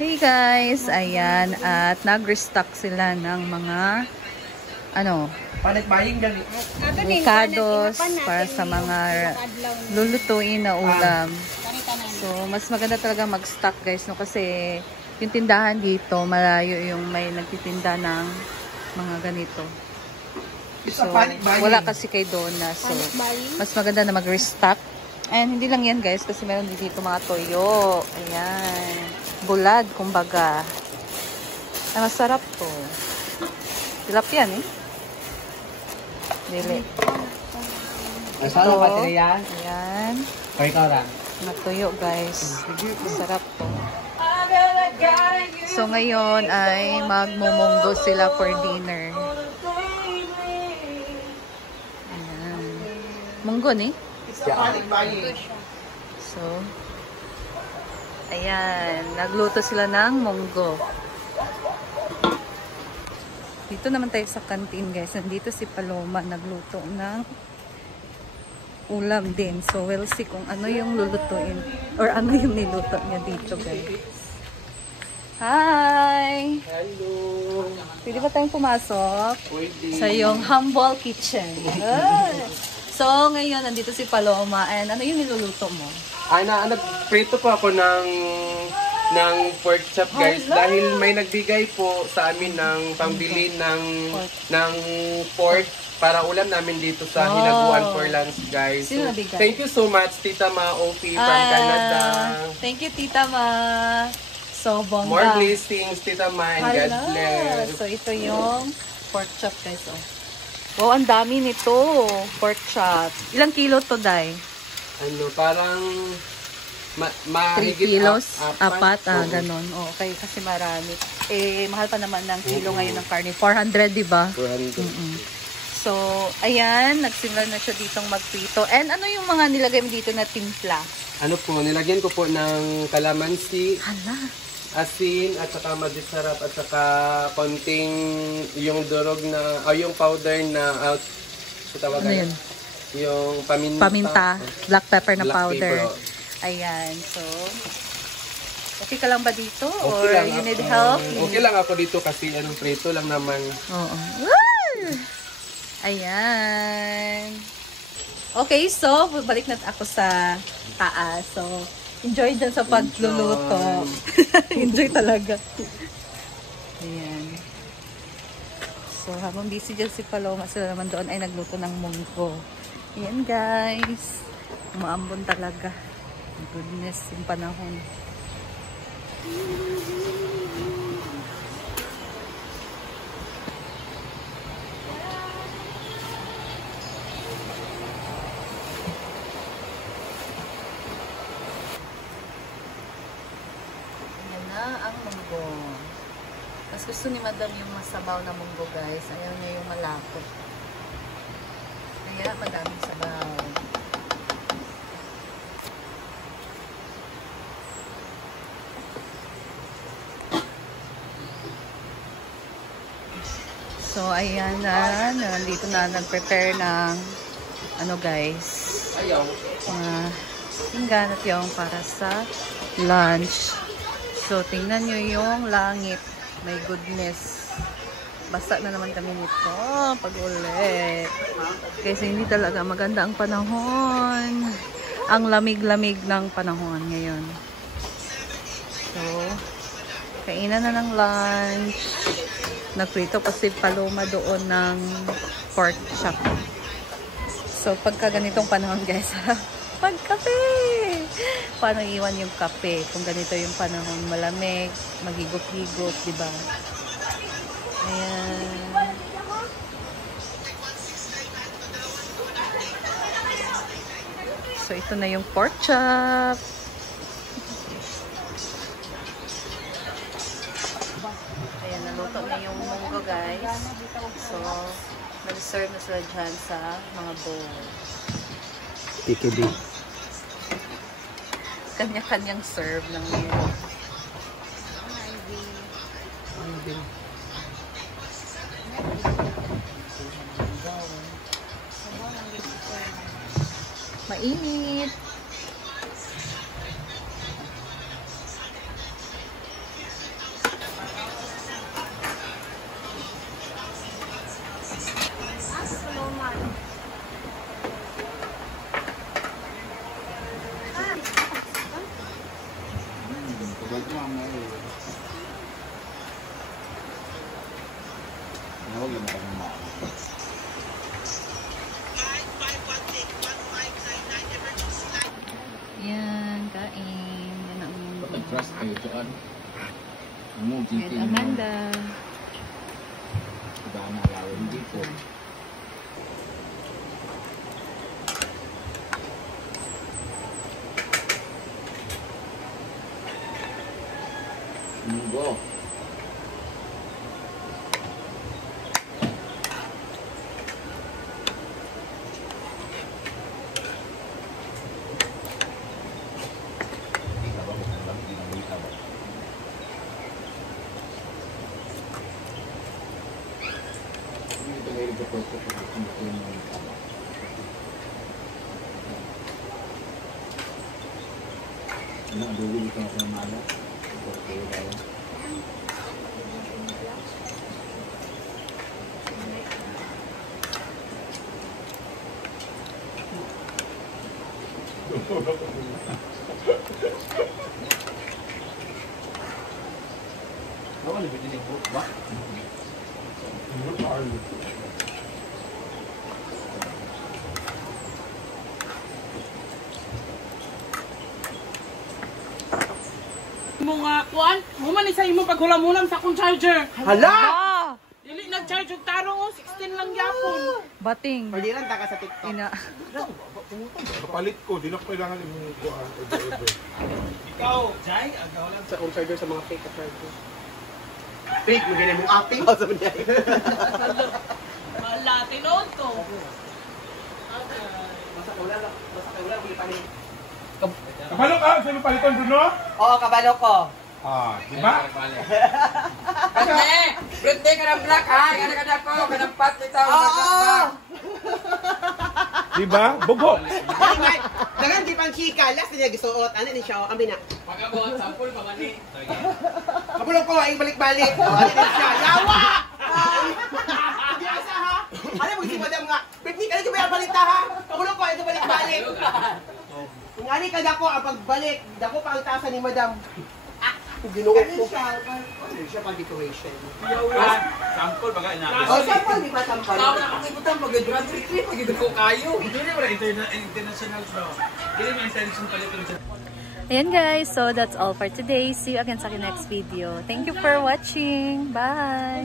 Hey guys, ayan at nag-restock sila ng mga avocados para sa mga lulutuin na ulam. So mas maganda talaga mag-stock guys no kasi yung tindahan dito malayo yung may nagtitinda ng mga ganito. So wala kasi kay Donna. So mas maganda na mag-restock. And hindi lang yan guys kasi meron dito mga toyo. Ayan. Bulad, kumbaga. Ay, masarap to. Tilap yan eh. Dili. Masarap ba ito yan? Ayan. O ikaw lang. Natuyo guys. Masarap to. So ngayon ay magmumunggo sila for dinner. Ayan. Munggo ni? So, ayan. Nagluto sila ng munggo. Dito naman tayo sa canteen guys. Nandito si Paloma nagluto ng ulam din. So, we'll see kung ano yung lulutuin or ano yung niluto niya dito guys. Hi! Hello! Pwede ba tayong pumasok? Pwede. Sa yung humble kitchen. So, ngayon, nandito si Paloma. And ano yung niluluto mo? Nagprito po ako ng pork chop guys. Dahil may nagbigay po sa amin ng pambili ng pork para ulam namin dito sa Hinaguan for lunch guys. Sino nabigay? Thank you so much Tita Ma OP from Canada. Thank you, Tita Ma. So, bongga. More blessings Tita Ma and God bless. So, ito yung pork chop guys. Oh. Wow, ang dami nito. Pork chop. Ilang kilo to, Day? Parang 3 kilos? Apat? Ganon. Okay, kasi marami. Mahal pa naman ng kilo ngayon ng karne. 400, di ba? 400. So, ayan. Nagsimula na siya ditong magprito. And ano yung mga nilagay mo dito na timpla? Nilagyan ko po ng kalamansi. Hala. Asin at saka madisarap at saka konting yung durog na yung powder na ano yun? Yung paminta. Black pepper na Black powder. pepper. Ayan. So, okay ka lang ba dito? Okay Or lang you need help? Okay lang ako dito kasi prito lang naman. Oo. Ayan. Okay, so balik na ako sa taas. So, enjoy dyan sa pagluluto. Enjoy talaga. Ayan. So, habang busy dyan si Paloma, sila naman doon ay nagluto ng munggo. Ayan guys. Umaambon talaga. Goodness, yung panahon. Ang munggo. Mas gusto ni Madam yung masabaw na munggo guys. Ayaw niya yung malapot. Kaya madaming sabaw. So ayan na. Nandito na nag-prepare ng guys. Pinggan at yung para sa lunch. So, tingnan nyo yung langit. My goodness. Basa na naman kami nito. Pag-uli. Kasi hindi talaga maganda ang panahon. Ang lamig-lamig ng panahon ngayon. So, kainan na ng lunch. Nagprito kasi Paloma doon ng pork chop. So, pagka ganitong panahon guys, pagkape! Paano iwan yung kape kung ganito yung panahon malamig, maghigot-higot, di ba? Ayan. So ito na yung pork chop. Ayan, naluto na yung munggo guys. So nag-serve na sila dyan sa mga bowl. PKB. Kanya-kanyang serve lang yun. Mainit. Yan, kain. Yan ang Trust kayo doon. Mo and Amanda. Iba na lawin dito. Go. Nak dulu kita nak mana? Okey dah. Awak lebih ni buat. Mo nga kuan, mo man isa imo paghulamulam sa akong charger. Hala! Dili nag-charge og tarong 16 lang gyapon. Bating. Paliran ta ka sa TikTok. Ina. Kapalit ko, di na kailangan yung kuhaan. Ikaw, Jai, agaw lang Sa akong charger sa mga fake charger. Fake, magiging mong acting. Oh, sabi niya. Wala tinod ko. Basta wala lang, hindi pa rin. Kapalo ka, sa'yo palitan Bruno? Oo, kabalo ko. Ah, di ba? Birthday ka ng black ha! Gana ka na ko! Ganang pat ito! Oo! Di ba? Bugo! Dagan di pang chika, last na niya gisuot. Ano ni siya? Kami na. Pagkabot, sampul pa man ni. Kabulong ko, ay balik-balik. Ano din siya? Yawa! Hindi asa ha? Alam mo si madam nga, Britney, kaya ba yung balita ha? Kabulong ko, ay balik-balik. Kung ani ka dako, ang pagbalik, dako pa ang tasa ni madam. Ginuot ko. Ano siya pang decoration? Sampol baga ina. O, sampal, di ba sampal? Tao na kakalimutan, mag-drug trip, mag-drug ko kayo. Hindi na wala international daw. Hindi na intention pala ito. Ayan guys, so that's all for today. See you again sa aking next video. Thank you for watching. Bye!